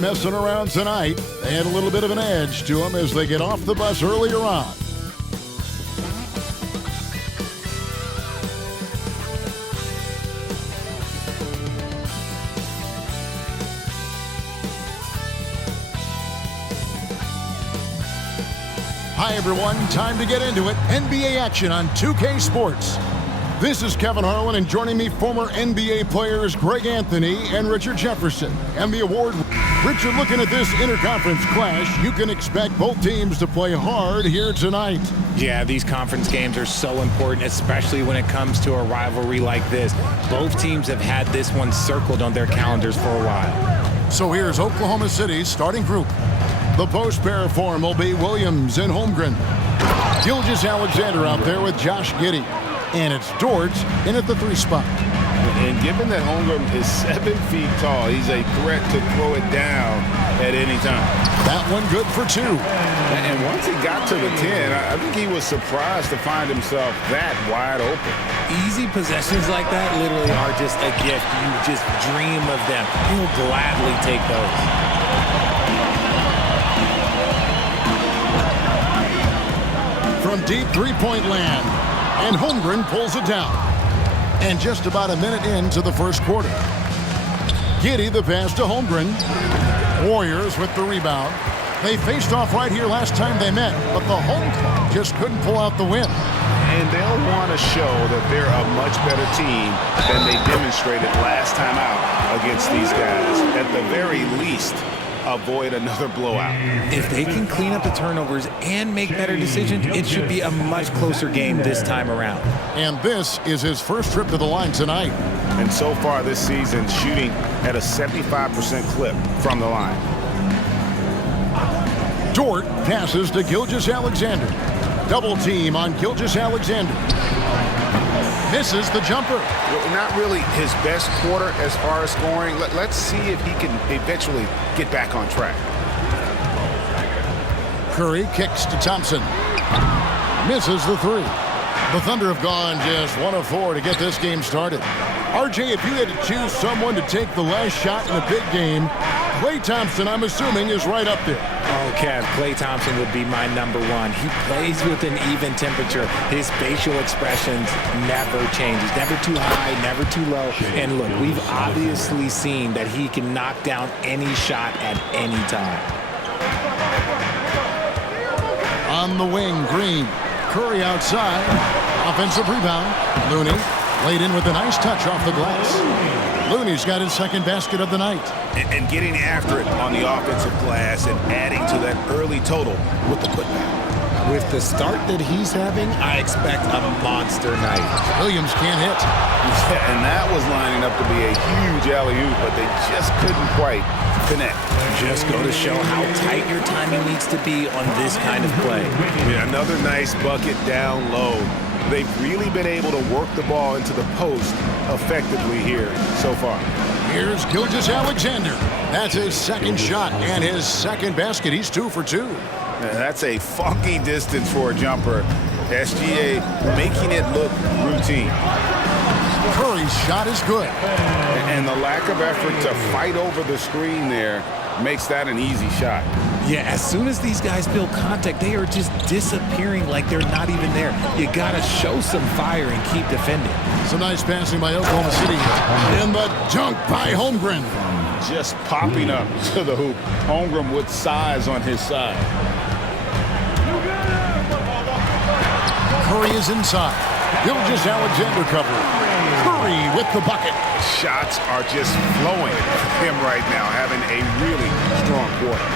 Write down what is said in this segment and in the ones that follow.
Messing around tonight. They had a little bit of an edge to them as they get off the bus earlier on. Hi, everyone. Time to get into it. NBA action on 2K Sports. This is Kevin Harlan, and joining me, former NBA players Greg Anthony and Richard Jefferson. And the award, Richard, looking at this interconference clash, you can expect both teams to play hard here tonight. Yeah, these conference games are so important, especially when it comes to a rivalry like this. Both teams have had this one circled on their calendars for a while. So here's Oklahoma City's starting group. The post pair form will be Williams and Holmgren. Gilgeous-Alexander out there with Josh Giddey. And it's Dort in at the 3 spot. And given that Holmgren is 7 feet tall, he's a threat to throw it down at any time. That one good for 2. And once he got to the 10, I think he was surprised to find himself that wide open. Easy possessions like that literally are just a gift. You just dream of them. He'll gladly take those. From deep three-point land. And Holmgren pulls it down. And just about a minute into the first quarter. Giddey the pass to Holmgren. Warriors with the rebound. They faced off right here last time they met, but the home club just couldn't pull out the win. And they'll want to show that they're a much better team than they demonstrated last time out against these guys. At the very least, avoid another blowout. If they can clean up the turnovers and make better decisions, it should be a much closer game this time around. And this is his first trip to the line tonight. And so far this season, shooting at a 75% clip from the line. Dort passes to Gilgeous-Alexander. Double team on Gilgeous-Alexander. Misses the jumper. Not really his best quarter as far as scoring. Let's see if he can eventually get back on track. Curry kicks to Thompson. Misses the 3. The Thunder have gone just 1 of 4 to get this game started. RJ, if you had to choose someone to take the last shot in a big game, Klay Thompson, I'm assuming, is right up there. Oh, Kev, Klay Thompson would be my number 1. He plays with an even temperature. His facial expressions never changes. Never too high, never too low. And look, we've obviously seen that he can knock down any shot at any time. On the wing, Green. Curry outside. Offensive rebound. Looney laid in with a nice touch off the glass. Looney's got his second basket of the night. And getting after it on the offensive glass and adding to that early total with the putback. With the start that he's having, I expect a monster night. Williams can't hit. Yeah, and that was lining up to be a huge alley-oop, but they just couldn't quite connect. Just go to show how tight your timing needs to be on this kind of play. Yeah, another nice bucket down low. They've really been able to work the ball into the post effectively here so far. Here's Gilgeous-Alexander. That's his second shot and his second basket. He's 2 for 2. That's a funky distance for a jumper. SGA making it look routine. Curry's shot is good. And the lack of effort to fight over the screen there makes that an easy shot. Yeah, as soon as these guys feel contact, they are just disappearing like they're not even there. You got to show some fire and keep defending. Some nice passing by Oklahoma City. And the dunk by Holmgren. Just popping up to the hoop. Holmgren with size on his side. Curry is inside. Gilgeous-Alexander covering. Curry with the bucket. Shots are just flowing for him right now, having a really strong quarter.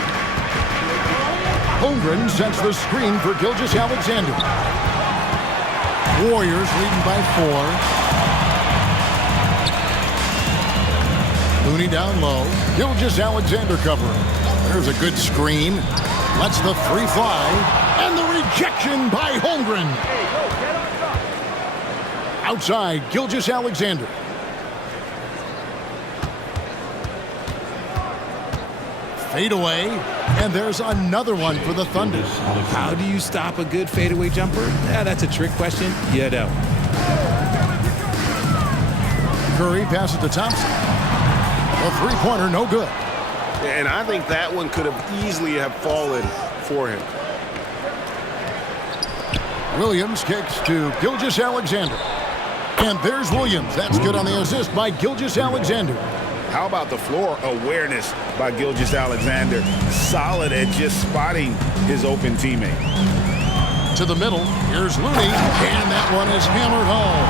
Holmgren sets the screen for Gilgeous-Alexander. Warriors leading by 4. Looney down low. Gilgeous-Alexander covering. There's a good screen. Lets the 3 fly. And the rejection by Holmgren. Outside, Gilgeous-Alexander. Fadeaway, and there's another one for the Thunder. How do you stop a good fadeaway jumper? Yeah, that's a trick question. You don't. Curry passes to Thompson. A three-pointer, no good. And I think that one could have easily have fallen for him. Williams kicks to Gilgeous-Alexander. And there's Williams. That's good on the assist by Gilgeous-Alexander. How about the floor awareness by Gilgeous-Alexander? Solid at just spotting his open teammate. To the middle, here's Looney, and that one is hammered home.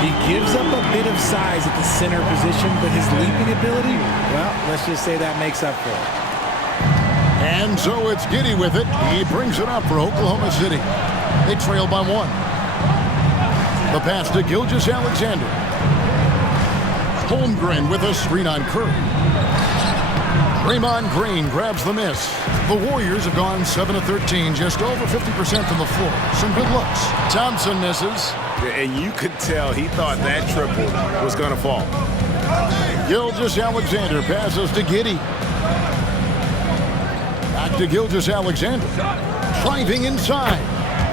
He gives up a bit of size at the center position, but his leaping ability, well, let's just say that makes up for it. And so it's Giddey with it. He brings it up for Oklahoma City. They trail by 1. The pass to Gilgeous-Alexander. Holmgren with a screen on Curry. Draymond Green grabs the miss. The Warriors have gone 7 of 13, just over 50% from the floor. Some good looks. Thompson misses. And you could tell he thought that triple was going to fall. Gilgeous-Alexander passes to Giddey. Back to Gilgeous-Alexander. Driving inside.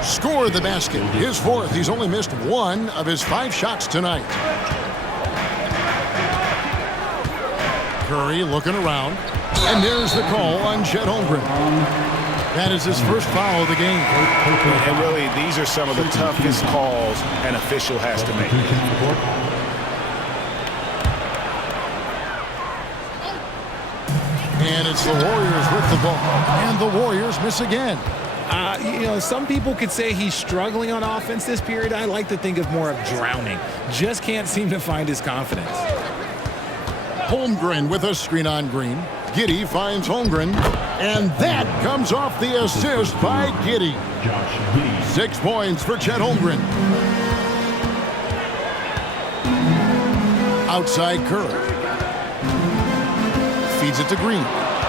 Scored the basket. His 4th. He's only missed 1 of his 5 shots tonight. Curry looking around. And there's the call on Chet Holmgren. That is his first foul of the game. And really, these are some of the toughest calls an official has to make. And it's the Warriors with the ball. And the Warriors miss again. Some people could say he's struggling on offense this period. I like to think of more of drowning. Just can't seem to find his confidence. Holmgren with a screen on Green. Giddey finds Holmgren. And that comes off the assist by Giddey. 6 points for Chet Holmgren. Outside Curry. Feeds it to Green.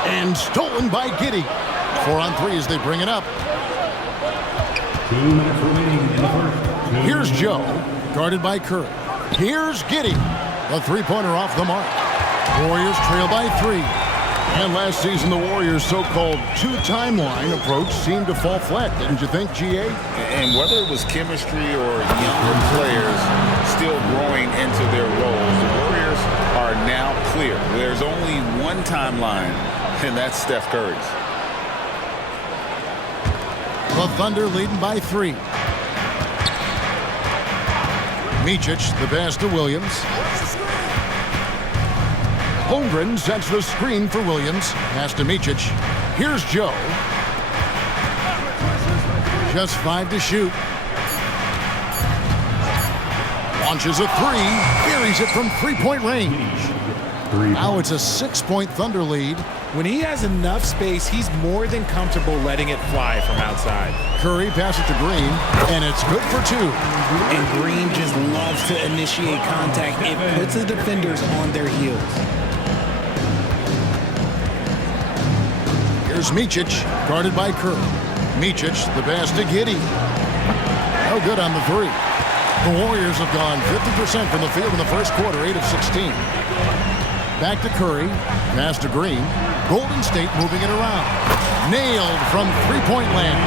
And stolen by Giddey. 4 on 3 as they bring it up. 2 minutes remaining in the first. Here's Joe, guarded by Curry. Here's Giddey. The three-pointer off the mark. Warriors trail by 3. And last season, the Warriors' so-called 2-timeline approach seemed to fall flat, didn't you think, GA? And whether it was chemistry or younger players still growing into their roles, the Warriors are now clear. There's only one timeline, and that's Steph Curry's. The Thunder leading by 3. Micic, the pass to Williams. Holmgren sets the screen for Williams. Pass to Micic. Here's Joe. Just 5 to shoot. Launches a 3. Buries it from 3-point range. Now it's a 6-point Thunder lead. When he has enough space, he's more than comfortable letting it fly from outside. Curry passes to Green, and it's good for 2. And Green just loves to initiate contact. It puts the defenders on their heels. Here's Micic, guarded by Curry. Micic, the pass to Giddey. No good on the 3. The Warriors have gone 50% from the field in the first quarter, 8 of 16. Back to Curry, pass to Green. Golden State moving it around. Nailed from 3-point land.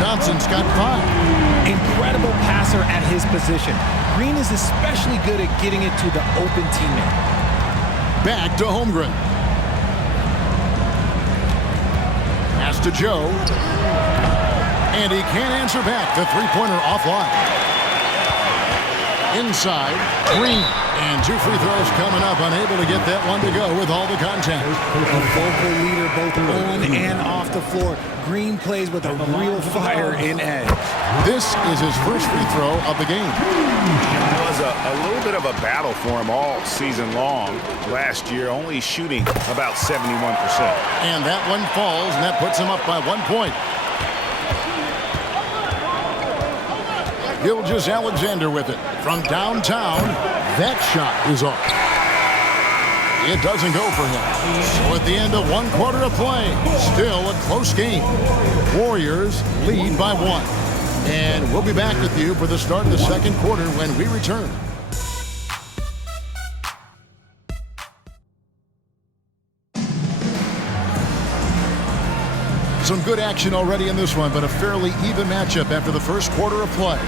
Thompson's got 5. Incredible passer at his position. Green is especially good at getting it to the open teammate. Back to Holmgren. Pass to Joe. And he can't answer back. The 3-pointer offline. Inside, Green. And 2 free throws coming up. Unable to get that one to go with all the contact. A vocal leader both on and off the floor. Green plays with a real fire in edge. This is his first free throw of the game. It was a little bit of a battle for him all season long. Last year, only shooting about 71%. And that one falls, and that puts him up by 1 point. Gilgeous-Alexander with it. From downtown, that shot is off. It doesn't go for him. So at the end of 1 quarter of play, still a close game. Warriors lead by 1. And we'll be back with you for the start of the second quarter when we return. Some good action already in this one, but a fairly even matchup after the first quarter of play.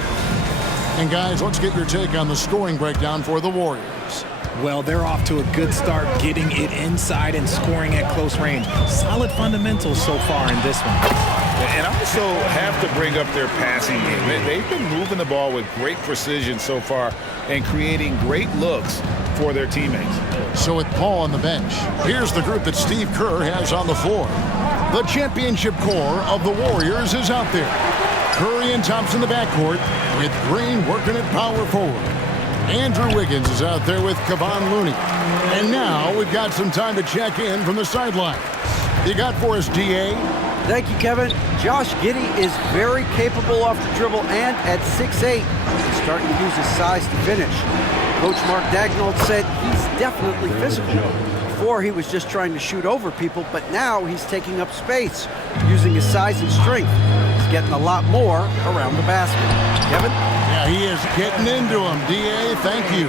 And guys, let's get your take on the scoring breakdown for the Warriors. Well, they're off to a good start getting it inside and scoring at close range. Solid fundamentals so far in this one. And I also have to bring up their passing game. They've been moving the ball with great precision so far and creating great looks for their teammates. So with Paul on the bench, here's the group that Steve Kerr has on the floor. The championship core of the Warriors is out there. Curry and Thompson in the backcourt with Green working at power forward. Andrew Wiggins is out there with Kevon Looney. And now we've got some time to check in from the sideline. You got for us, D.A.? Thank you, Kevin. Josh Giddey is very capable off the dribble and at 6'8", he's starting to use his size to finish. Coach Mark Daigneault said he's definitely physical. Before he was just trying to shoot over people, but now he's taking up space, using his size and strength. He's getting a lot more around the basket. Kevin? Yeah, he is getting into him. D.A., thank you.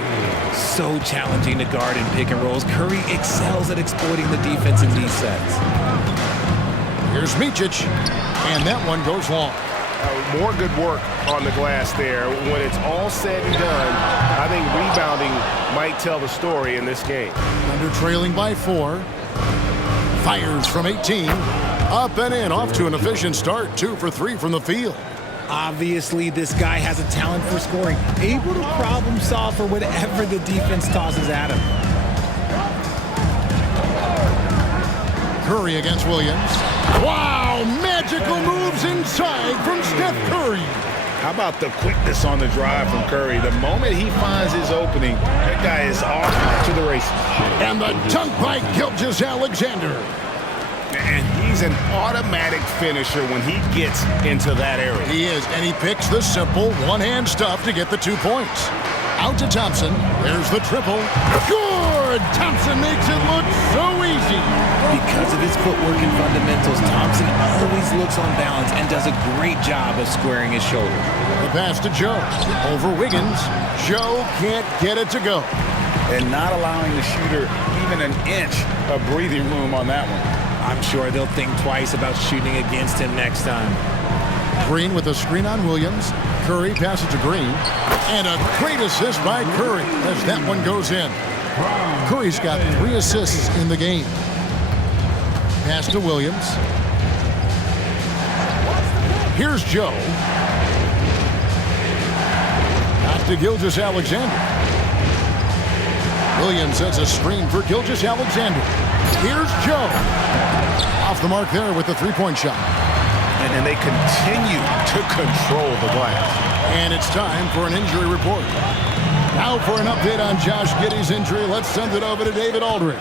So challenging to guard in pick and rolls. Curry excels at exploiting the defense in these sets. Here's Micic, and that one goes long. More good work on the glass there. When it's all said and done, I think rebounding might tell the story in this game. Thunder trailing by 4. Fires from 18. Up and in, off to an efficient start. 2 for 3 from the field. Obviously, this guy has a talent for scoring, able to problem solve for whatever the defense tosses at him. Curry against Williams. Wow, magical moves inside from Steph Curry. How about the quickness on the drive from Curry? The moment he finds his opening, that guy is off to the races. And the dunk by Gilgeous-Alexander. And he's an automatic finisher when he gets into that area. He is, and he picks the simple one-hand stuff to get the 2 points. Out to Thompson. There's the triple. Good! Thompson makes it look so easy. Because of his footwork and fundamentals, Thompson always looks on balance and does a great job of squaring his shoulders. The pass to Joe. Over Wiggins. Joe can't get it to go. And not allowing the shooter even an inch of breathing room on that one. I'm sure they'll think twice about shooting against him next time. Green with a screen on Williams. Curry passes to Green. And a great assist by Curry as that one goes in. Curry's got 3 assists in the game. Pass to Williams. Here's Joe. Back to Gilgeous-Alexander. Williams sets a screen for Gilgeous-Alexander. Here's Joe. Off the mark there with the 3-point shot. And they continue to control the glass. And it's time for an injury report. Now for an update on Josh Giddey's injury, let's send it over to David Aldridge.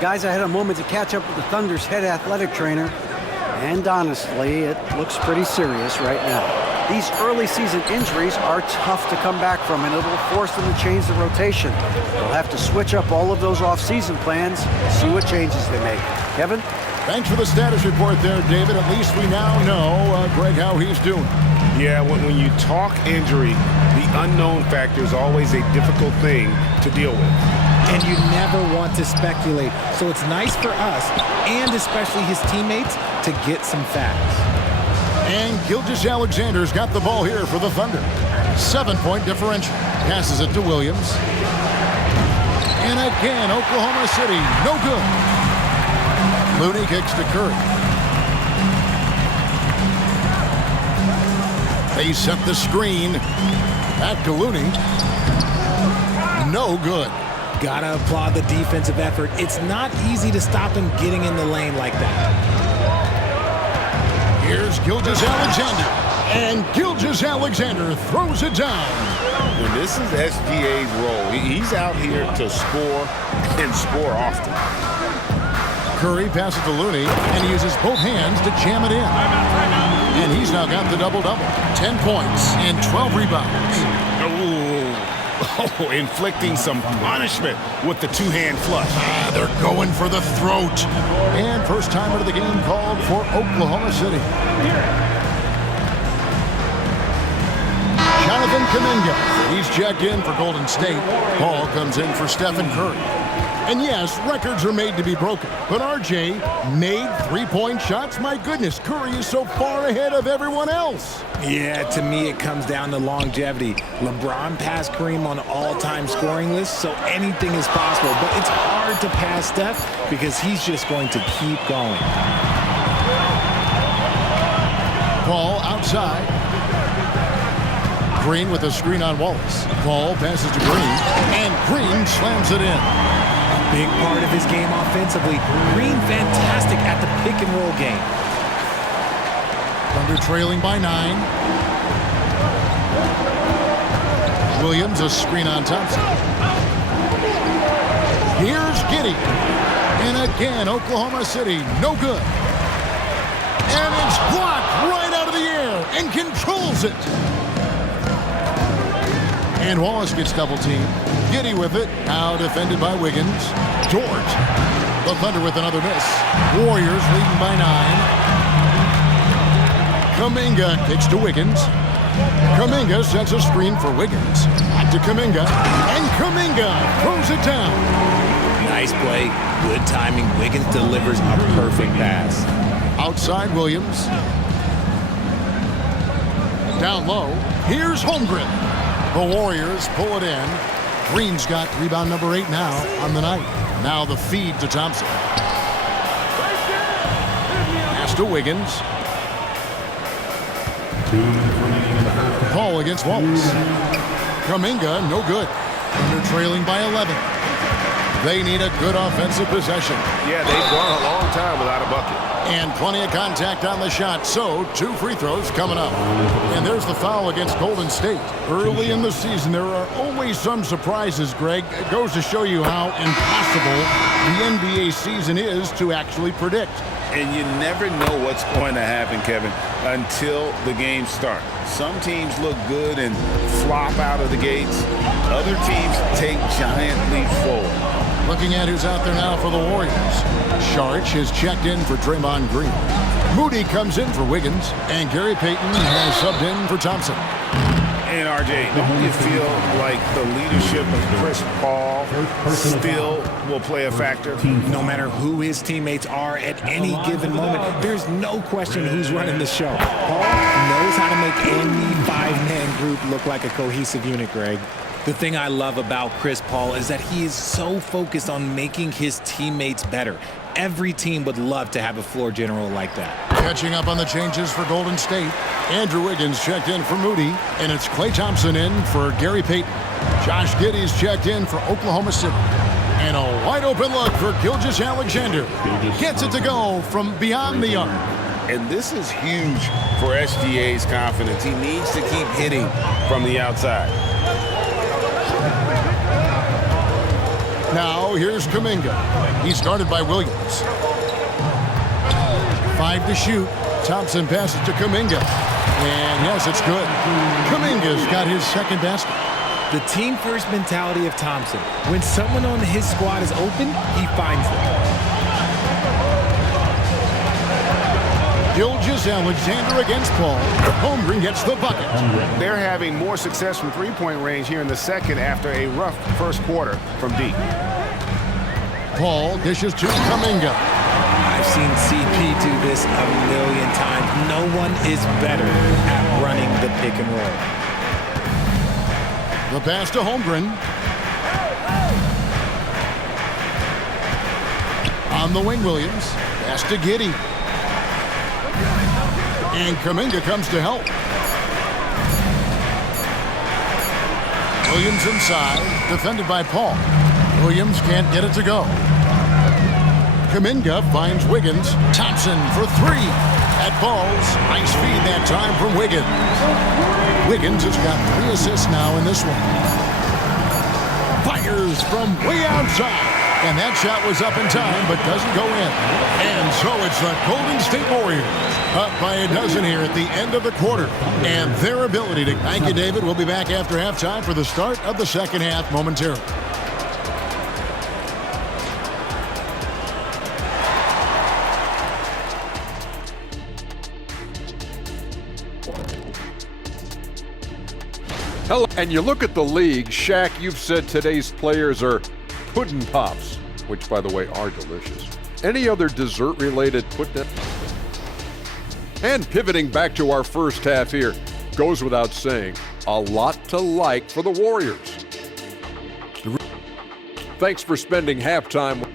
Guys, I had a moment to catch up with the Thunder's head athletic trainer, and honestly, it looks pretty serious right now. These early season injuries are tough to come back from, and it'll force them to change the rotation. They'll have to switch up all of those off-season plans and see what changes they make. Kevin? Thanks for the status report there, David. At least we now know, Greg, how he's doing. Yeah, when you talk injury, the unknown factor is always a difficult thing to deal with. And you never want to speculate. So it's nice for us, and especially his teammates, to get some facts. And Gilgeous-Alexander's got the ball here for the Thunder. 7-point differential. Passes it to Williams. And again, Oklahoma City, no good. Looney kicks to Curry. They set the screen. Back to Looney. No good. Gotta applaud the defensive effort. It's not easy to stop him getting in the lane like that. Here's Gilgeous-Alexander. And Gilgeous-Alexander throws it down. And this is SGA's role. He's out here to score and score often. Curry passes to Looney, and he uses both hands to jam it in. And he's now got the double-double. 10 points and 12 rebounds. Oh, inflicting some punishment with the two-hand flush. They're going for the throat. And first time out of the game called for Oklahoma City. Jonathan Jonathan Kuminga. He's checked in for Golden State. Paul comes in for Stephen Curry. And yes, records are made to be broken. But RJ made three-point shots. My goodness, Curry is so far ahead of everyone else. Yeah, to me it comes down to longevity. LeBron passed Kareem on all-time scoring lists, so anything is possible. But it's hard to pass Steph because he's just going to keep going. Paul outside. Green with a screen on Wallace. Paul passes to Green, and Green slams it in. Big part of his game offensively. Green fantastic at the pick and roll game. Thunder trailing by 9. Williams a screen on Thompson. Here's Giddey. And again, Oklahoma City, no good. And it's blocked right out of the air and controls it. And Wallace gets double-teamed. Giddey with it. Now defended by Wiggins. George. The Thunder with another miss. Warriors leading by 9. Kuminga kicks to Wiggins. Kuminga sets a screen for Wiggins. Back to Kuminga. And Kuminga throws it down. Nice play. Good timing. Wiggins delivers a perfect pass. Outside Williams. Down low. Here's Holmgren. The Warriors pull it in. Green's got rebound number 8 now on the night. Now the feed to Thompson. Pass to Wiggins. 2 minutes remaining in the half. Paul against Wallace. Kuminga, no good. They're trailing by 11. They need a good offensive possession. Yeah, they've gone a long time without a bucket. And plenty of contact on the shot, so 2 free throws coming up. And there's the foul against Golden State. Early in the season, there are always some surprises, Greg. It goes to show you how impossible the NBA season is to actually predict. And you never know what's going to happen, Kevin, until the game starts. Some teams look good and flop out of the gates. Other teams take giant leaps forward. Looking at who's out there now for the Warriors. Saric has checked in for Draymond Green. Moody comes in for Wiggins. And Gary Payton has subbed in for Thompson. And RJ, don't you feel like the leadership of Chris Paul still will play a factor? No matter who his teammates are at any given moment, there's no question who's running the show. Paul knows how to make any 5-man group look like a cohesive unit, Greg. The thing I love about Chris Paul is that he is so focused on making his teammates better. Every team would love to have a floor general like that. Catching up on the changes for Golden State. Andrew Wiggins checked in for Moody, and it's Klay Thompson in for Gary Payton. Josh Giddey's checked in for Oklahoma City. And a wide open look for Gilgeous-Alexander. Gets it to go from beyond the arc. And this is huge for SGA's confidence. He needs to keep hitting from the outside. Now, here's Kuminga. He's guarded by Williams. 5 to shoot. Thompson passes to Kuminga. And yes, it's good. Kuminga's got his second basket. The team-first mentality of Thompson. When someone on his squad is open, he finds them. Gilgeous-Alexander against Paul. Holmgren gets the bucket. They're having more success from three-point range here in the second after a rough first quarter from deep. Paul dishes to Kuminga. I've seen CP do this a million times. No one is better at running the pick and roll. The pass to Holmgren. On the wing, Williams. Pass to Giddey. And Kuminga comes to help. Williams inside, defended by Paul. Williams can't get it to go. Kuminga finds Wiggins. Thompson for 3. At balls. Nice feed that time from Wiggins. Wiggins has got 3 assists now in this one. Fires from way outside. And that shot was up in time, but doesn't go in. And so it's the Golden State Warriors up by a dozen here at the end of the quarter. And their ability to... Thank you, David. We'll be back after halftime for the start of the second half momentarily. Hello. And you look at the league, Shaq, you've said today's players are pudding pops, which, by the way, are delicious. Any other dessert-related pudding? And pivoting back to our first half here, goes without saying, a lot to like for the Warriors. Thanks for spending halftime.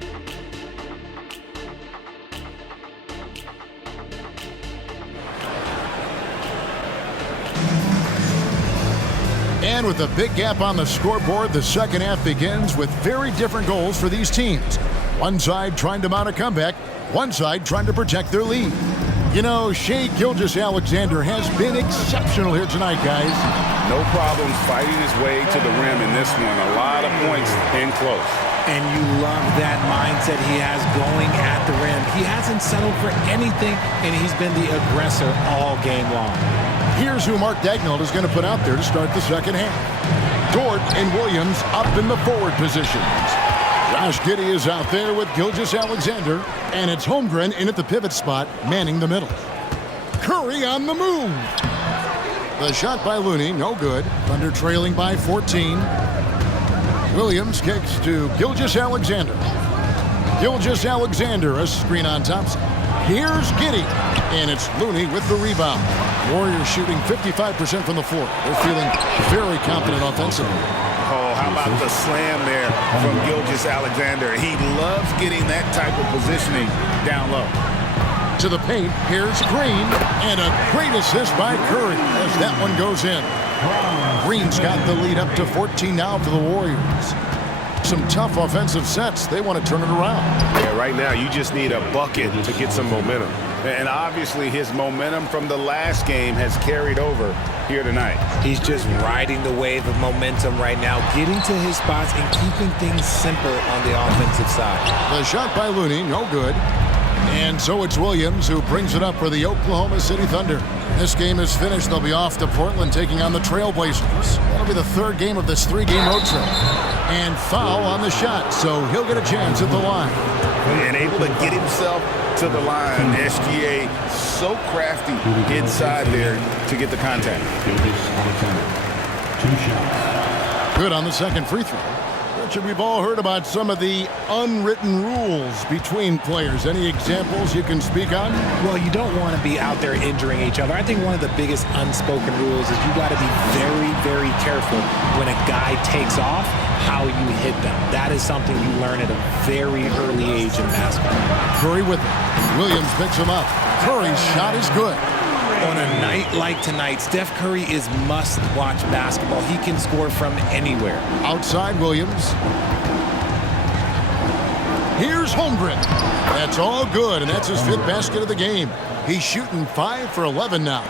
And with a big gap on the scoreboard, the second half begins with very different goals for these teams. One side trying to mount a comeback, one side trying to protect their lead. You know, Shai Gilgeous-Alexander has been exceptional here tonight, guys. No problems fighting his way to the rim in this one. A lot of points in close. And you love that mindset he has going at the rim. He hasn't settled for anything, and he's been the aggressor all game long. Here's who Mark Daigneault is going to put out there to start the second half. Dort and Williams up in the forward positions. Josh Giddey is out there with Gilgeous-Alexander, and it's Holmgren in at the pivot spot, manning the middle. Curry on the move. The shot by Looney, no good. Thunder trailing by 14. Williams kicks to Gilgeous-Alexander. Gilgeous-Alexander, a screen on Thompson. Here's Giddey, and it's Looney with the rebound. Warriors shooting 55% from the floor. They're feeling very confident offensively. Oh, how about the slam there from Gilgeous-Alexander? He loves getting that type of positioning down low. To the paint, here's Green, and a great assist by Curry as that one goes in. Green's got the lead up to 14 now for the Warriors. Some tough offensive sets. They want to turn it around. Yeah, right now you just need a bucket to get some momentum. And obviously his momentum from the last game has carried over here tonight. He's just riding the wave of momentum right now, getting to his spots and keeping things simple on the offensive side. The shot by Looney, no good. And so it's Williams who brings it up for the Oklahoma City Thunder. This game is finished. They'll be off to Portland taking on the Trailblazers. That'll be the third game of this three-game road trip. And foul on the shot, so he'll get a chance at the line. And able to get himself to the line. SGA so crafty inside there to get the contact. Two shots. Good on the second free throw. Richard, we've all heard about some of the unwritten rules between players. Any examples you can speak on? Well, you don't want to be out there injuring each other. I think one of the biggest unspoken rules is you got to be very, very careful when a guy takes off, how you hit them. That is something you learn at a very early age in basketball. Curry with it. Williams picks him up. Curry's shot is good. On a night like tonight, Steph Curry is must-watch basketball. He can score from anywhere. Outside Williams. Here's Holmgren. That's all good, and that's his fifth basket of the game. He's shooting 5 for 11 now.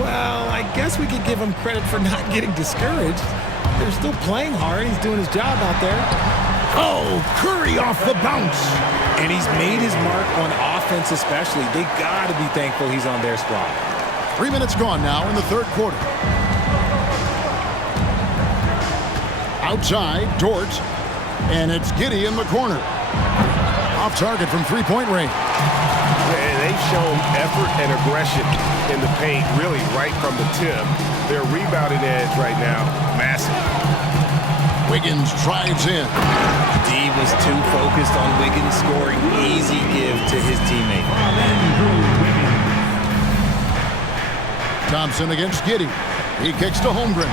Well, I guess we could give him credit for not getting discouraged. They're still playing hard. He's doing his job out there. Oh, Curry off the bounce. And he's made his mark on offense especially. They got to be thankful he's on their squad. 3 minutes gone now in the third quarter. Outside, Dort, and it's Giddey in the corner. Off target from three-point range. And they've shown effort and aggression in the paint, really right from the tip. Their rebounding edge right now, massive. Wiggins drives in. D was too focused on Wiggins scoring. Easy give to his teammate. Thompson against Giddey. He kicks to Holmgren.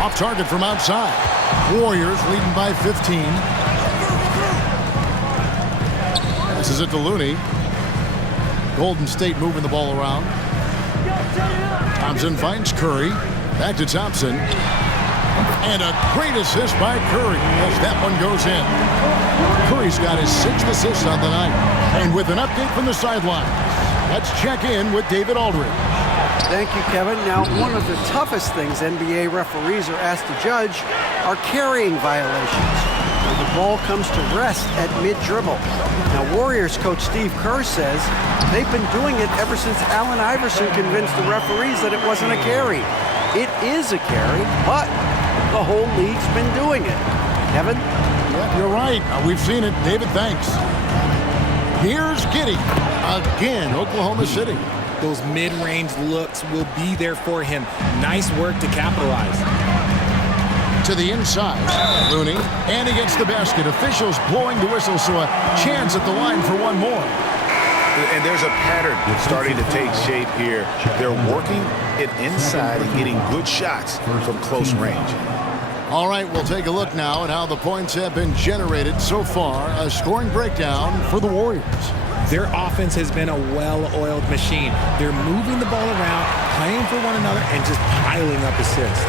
Off target from outside. Warriors leading by 15. This is it to Looney. Golden State moving the ball around. Thompson finds Curry. Back to Thompson. And a great assist by Curry as that one goes in. Curry's got his 6th assist on the night. And with an update from the sideline, let's check in with David Aldridge. Thank you, Kevin. Now, one of the toughest things NBA referees are asked to judge are carrying violations, where the ball comes to rest at mid-dribble. Now, Warriors coach Steve Kerr says they've been doing it ever since Allen Iverson convinced the referees that it wasn't a carry. It is a carry, but the whole league's been doing it. Kevin? Yep, you're right. We've seen it. David, thanks. Here's Giddey. Again, Oklahoma City. Those mid-range looks will be there for him. Nice work to capitalize. To the inside, Looney, and he gets the basket. Officials blowing the whistle, so a chance at the line for one more. And there's a pattern starting to take shape here. They're working it inside and getting good shots from close range. All right, we'll take a look now at how the points have been generated so far. A scoring breakdown for the Warriors. Their offense has been a well-oiled machine. They're moving the ball around, playing for one another, and just piling up assists.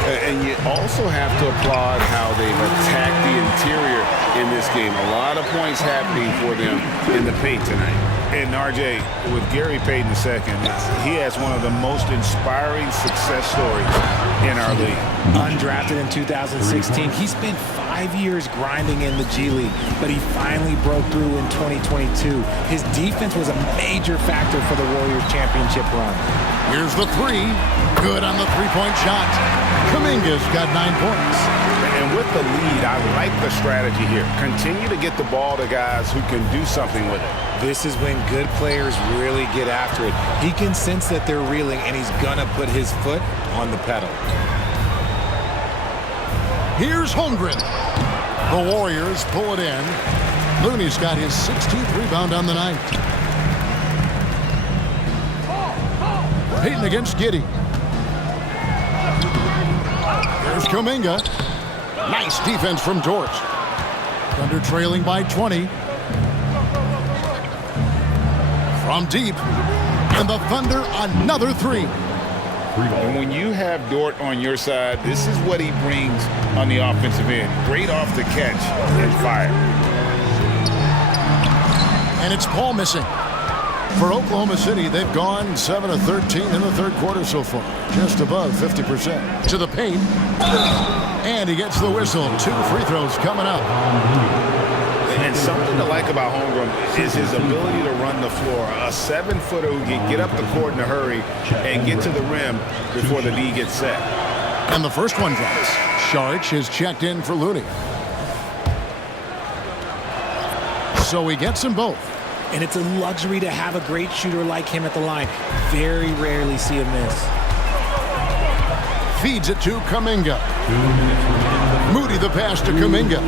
And you also have to applaud how they've attacked the interior in this game. A lot of points happening for them in the paint tonight. And RJ, with Gary Payton II, he has one of the most inspiring success stories in our league. Undrafted in 2016, he spent 5 years grinding in the G League, but he finally broke through in 2022. His defense was a major factor for the Warriors championship run. Here's the three. Good on the three-point shot. Kuminga's got 9 points. And with the lead, I like the strategy here. Continue to get the ball to guys who can do something with it. This is when good players really get after it. He can sense that they're reeling, and he's gonna put his foot on the pedal. Here's Holmgren. The Warriors pull it in. Looney's got his 16th rebound on the night. Payton against Giddey. Here's Kuminga. Nice defense from Dort. Thunder trailing by 20. From deep. And the Thunder another three. And when you have Dort on your side, this is what he brings on the offensive end. Great off the catch and fire. And it's Paul missing. For Oklahoma City, they've gone 7 of 13 in the third quarter so far. Just above 50%. To the paint. And he gets the whistle. 2 free throws coming up. And something to like about Holmgren is his ability to run the floor. A 7-footer who can get up the court in a hurry and get to the rim before the D gets set. And the first one drops. Sharch is checked in for Looney. So he gets them both. And it's a luxury to have a great shooter like him at the line. Very rarely see a miss. Feeds it to Kuminga. Moody the pass to Kuminga.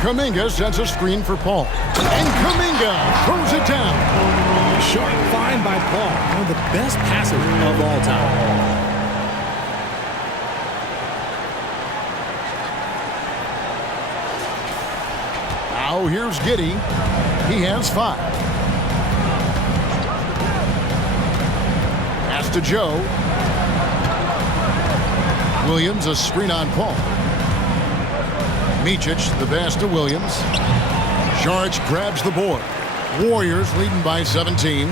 Kuminga sends a screen for Paul. And Kuminga throws it down. Sharp find by Paul. One of the best passes of all time. Now here's Giddey. He has 5. Pass to Joe. Williams a screen on Paul. Micic the pass to Williams. Sharch grabs the board. Warriors leading by 17.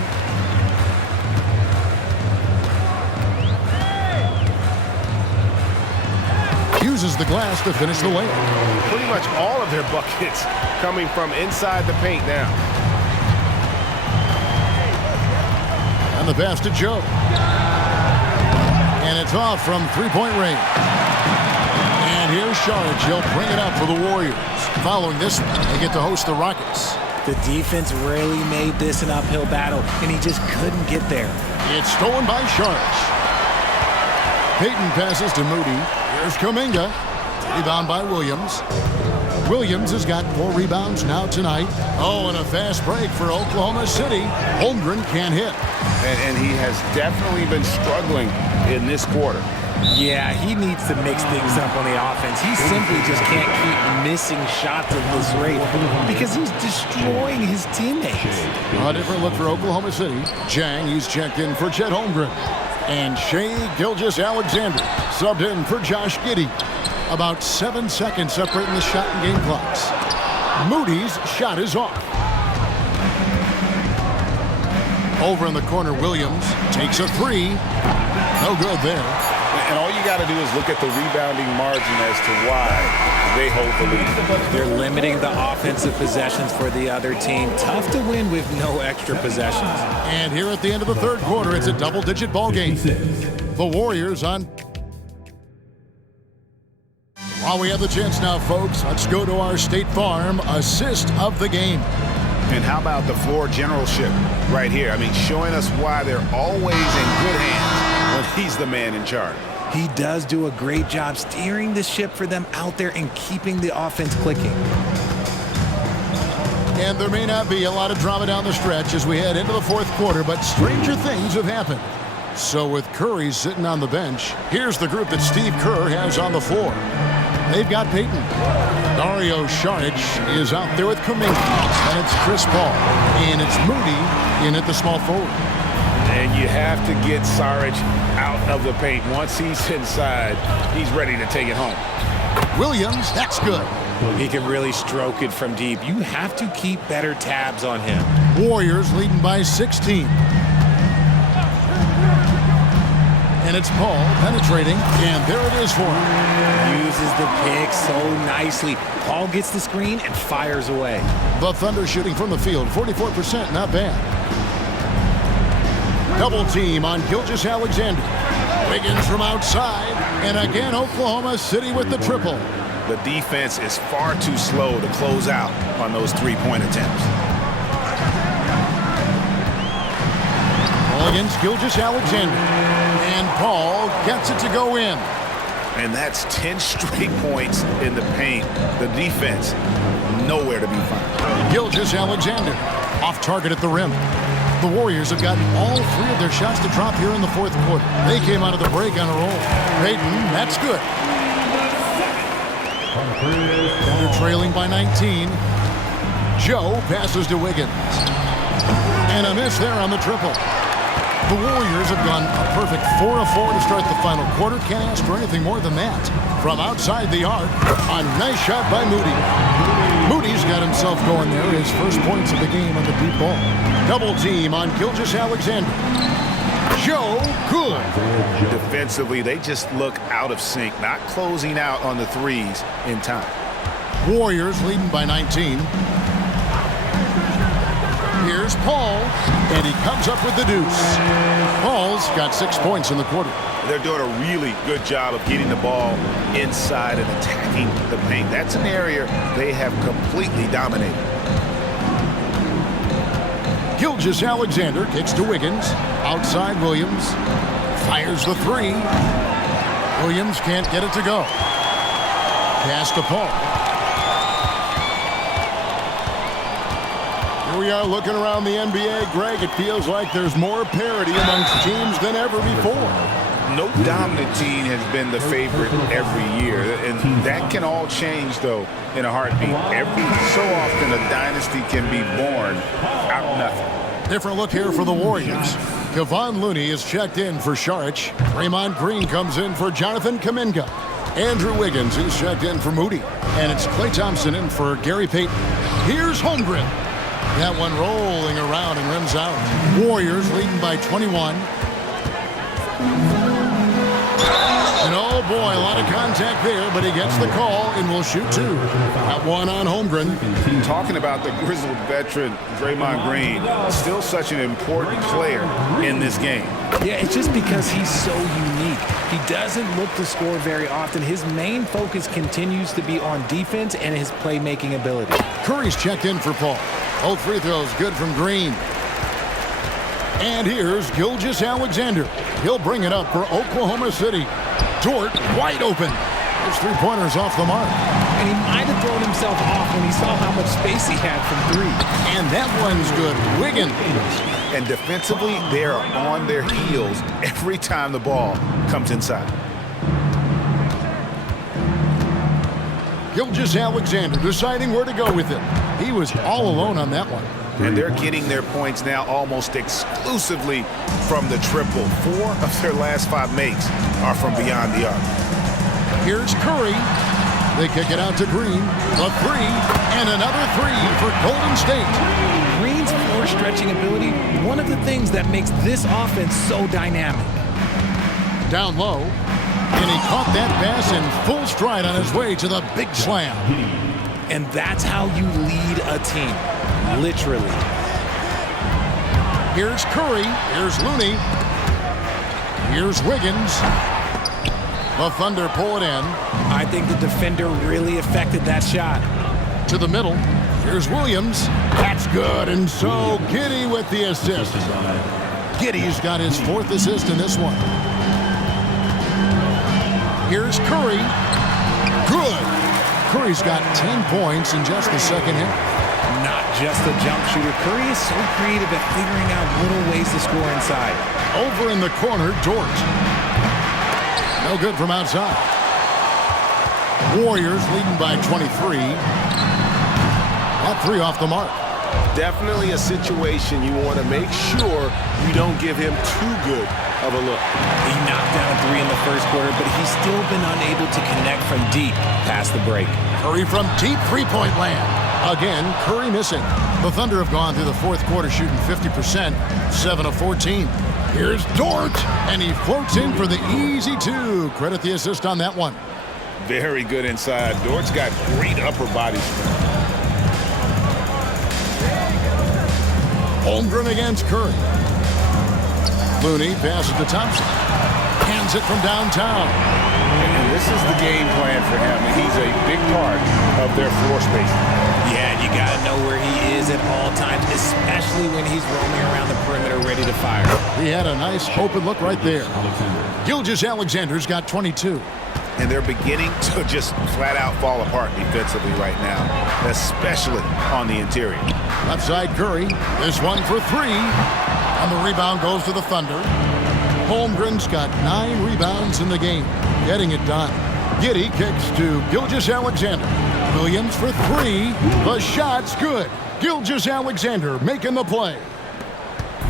Uses the glass to finish the layup. Pretty much all of their buckets coming from inside the paint now. And the pass to Joe. And it's off from three-point range. And here's Sharch. He'll bring it up for the Warriors. Following this one, they get to host the Rockets. The defense rarely made this an uphill battle, and he just couldn't get there. It's stolen by Sharch. Payton passes to Moody. Here's Kuminga. Rebound by Williams. Williams has got 4 rebounds now tonight. Oh, and a fast break for Oklahoma City. Holmgren can't hit. And he has definitely been struggling in this quarter. Yeah, he needs to mix things up on the offense. He simply just can't keep missing shots at this rate because he's destroying his teammates. A different look for Oklahoma City. Jang, he's checked in for Chet Holmgren. And Shai Gilgeous-Alexander subbed in for Josh Giddey. About 7 seconds separating the shot and game clocks. Moody's shot is off. Over in the corner, Williams takes a 3. No good there. And all you got to do is look at the rebounding margin as to why they hold the lead. They're limiting the offensive possessions for the other team. Tough to win with no extra possessions. And here at the end of the third quarter, it's a double-digit ball game. The Warriors on. While we have the chance now, folks, let's go to our State Farm assist of the game. And how about the floor generalship right here? I mean, showing us why they're always in good hands when he's the man in charge. He does do a great job steering the ship for them out there and keeping the offense clicking. And there may not be a lot of drama down the stretch as we head into the fourth quarter, but stranger things have happened. So with Curry sitting on the bench, here's the group that Steve Kerr has on the floor. They've got Payton. Dario Saric is out there with Kuminga. And it's Chris Paul. And it's Moody in at the small forward. And you have to get Saric out of the paint. Once he's inside, he's ready to take it home. Williams, that's good. He can really stroke it from deep. You have to keep better tabs on him. Warriors leading by 16. And it's Paul penetrating, and there it is for him. Uses the pick so nicely. Paul gets the screen and fires away. The Thunder shooting from the field, 44%, not bad. Double team on Gilgeous-Alexander. Wiggins from outside, and again Oklahoma City with the triple. The defense is far too slow to close out on those three-point attempts. Ball against Gilgeous-Alexander. And Paul gets it to go in. And that's 10 straight points in the paint. The defense, nowhere to be found. Gilgeous-Alexander off target at the rim. The Warriors have gotten all three of their shots to drop here in the fourth quarter. They came out of the break on a roll. Payton, that's good. They're trailing by 19. Joe passes to Wiggins. And a miss there on the triple. The Warriors have gone a perfect 4 of 4 to start the final quarter. Can't ask for anything more than that. From outside the arc, a nice shot by Moody. Moody's got himself going there. His first points of the game on the deep ball. Double team on Gilgeous-Alexander. Joe, good. Defensively, they just look out of sync, not closing out on the threes in time. Warriors leading by 19. Here's Paul, and he comes up with the deuce. Paul's got 6 points in the quarter. They're doing a really good job of getting the ball inside and attacking the paint. That's an area they have completely dominated. Gilgeous-Alexander kicks to Wiggins. Outside Williams. Fires the three. Williams can't get it to go. Pass to Paul. Here we are looking around the NBA. Greg, it feels like there's more parity amongst teams than ever before. No dominant team has been the favorite every year, and that can all change, though, in a heartbeat. Every so often, a dynasty can be born out of nothing. Different look here for the Warriors. Kevon Looney is checked in for Saric. Draymond Green comes in for Jonathan Kuminga. Andrew Wiggins is checked in for Moody. And it's Klay Thompson in for Gary Payton. Here's Holmgren. That one rolling around and rims out. Warriors leading by 21. And oh boy, a lot of contact there, but he gets the call and will shoot two. That one on Holmgren. Talking about the grizzled veteran Draymond Green, still such an important player in this game. Yeah, it's just because he's so unique. He doesn't look to score very often. His main focus continues to be on defense and his playmaking ability. Curry's checked in for Paul. Both free throws good from Green. And here's Gilgeous-Alexander. He'll bring it up for Oklahoma City. Dort wide open. His three-pointers off the mark. And he might have thrown himself off when he saw how much space he had from three. And that one's good. Wiggins. And defensively, they are on their heels every time the ball comes inside. Gilgeous-Alexander deciding where to go with it. He was all alone on that one. And they're getting their points now almost exclusively from the triple. 4 of their last 5 makes are from beyond the arc. Here's Curry. They kick it out to Green. A three, and another three for Golden State. Green's floor stretching ability, one of the things that makes this offense so dynamic. Down low, and he caught that pass in full stride on his way to the big slam. And that's how you lead a team, literally. Here's Curry. Here's Looney. Here's Wiggins. The Thunder pull it in. I think the defender really affected that shot. To the middle. Here's Williams. That's good, and so Giddey with the assist. Giddey's got his 4th assist in this one. Here's Curry. Good. Curry's got 10 points in just the second half. Not just a jump shooter. Curry is so creative at figuring out little ways to score inside. Over in the corner, Dort. No good from outside. Warriors leading by 23. That 3 off the mark. Definitely a situation you want to make sure you don't give him too good of a look. He knocked down a 3 in the first quarter, but he's still been unable to connect from deep past the break. Curry from deep three-point land. Again, Curry missing. The Thunder have gone through the 4th quarter shooting 50%, 7 of 14. Here's Dort, and he floats in for the easy 2. Credit the assist on that one. Very good inside. Dort's got great upper body strength. Holmgren against Curry. Looney passes to Thompson. Hands it from downtown. And this is the game plan for him. He's a big part of their floor spacing. Yeah, you got to know where he is at all times, especially when he's roaming around the perimeter ready to fire. He had a nice open look right there. Gilgeous-Alexander's got 22. And they're beginning to just flat out fall apart defensively right now, especially on the interior. Left side Curry. This one for 3. And the rebound goes to the Thunder. Holmgren's got 9 rebounds in the game, getting it done. Giddey kicks to Gilgeous-Alexander. Williams for 3. The shot's good. Gilgeous-Alexander making the play.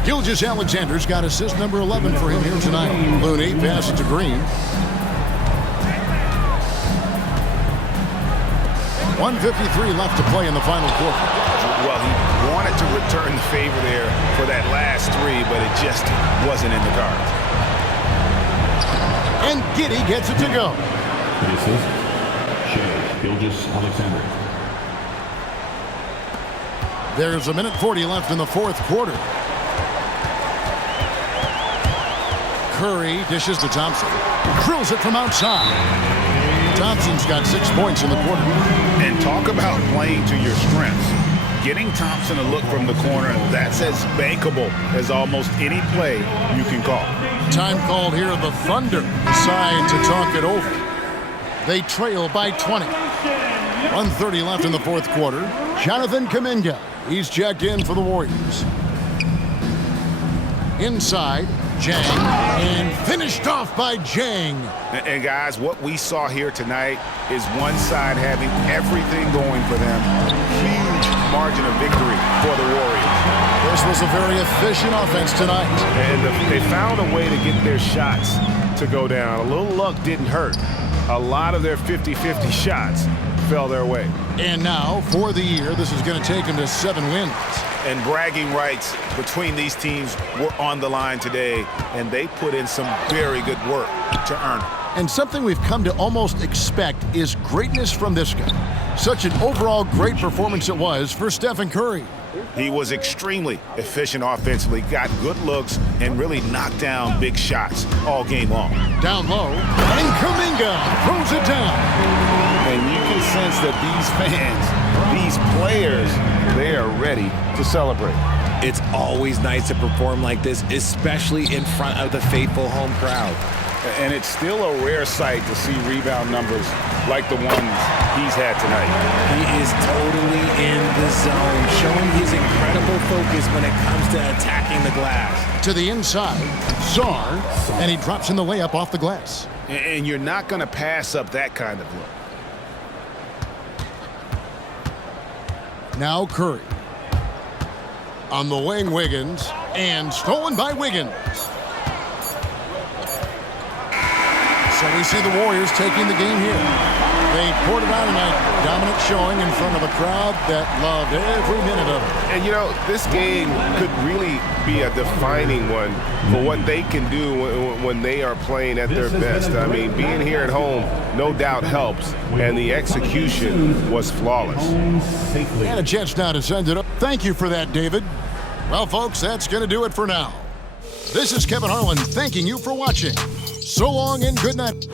Gilgeous-Alexander's got assist number 11 for him here tonight. Looney passes to Green. 1:53 left to play in the final quarter. Well, he wanted to return the favor there for that last 3, but it just wasn't in the cards. And Giddey gets it to go. The assist, Shai Gilgeous-Alexander. There's 1:40 left in the 4th quarter. Curry dishes to Thompson. Drills it from outside. Thompson's got 6 points in the quarter. And talk about playing to your strengths. Getting Thompson a look from the corner, that's as bankable as almost any play you can call. Time called here. The Thunder decide to talk it over. They trail by 20. 1:30 left in the 4th quarter. Jonathan Kuminga. He's checked in for the Warriors. Inside, Jang, and finished off by Jang. And guys, what we saw here tonight is one side having everything going for them. Huge margin of victory for the Warriors. This was a very efficient offense tonight. And they found a way to get their shots to go down. A little luck didn't hurt. A lot of their 50-50 shots fell their way. And now, for the year, this is going to take them to 7 wins. And bragging rights between these teams were on the line today, and they put in some very good work to earn it. And something we've come to almost expect is greatness from this guy. Such an overall great performance it was for Stephen Curry. He was extremely efficient offensively, got good looks, and really knocked down big shots all game long. Down low, and Kuminga throws it down. And you can sense that these fans, these players, they are ready to celebrate. It's always nice to perform like this, especially in front of the faithful home crowd. And it's still a rare sight to see rebound numbers like the ones he's had tonight. He is totally in the zone, showing his incredible focus when it comes to attacking the glass. To the inside, Czar, and he drops in the layup off the glass. And you're not going to pass up that kind of look. Now Curry. On the wing, Wiggins, and stolen by Wiggins. So we see the Warriors taking the game here. They poured it out tonight, dominant showing in front of a crowd that loved every minute of it. And, you know, this game could really be a defining one for what they can do when they are playing at their best. I mean, being here at home no doubt helps, and the execution was flawless. And a chance now to send it up. Thank you for that, David. Well, folks, that's going to do it for now. This is Kevin Harlan thanking you for watching. So long and good night.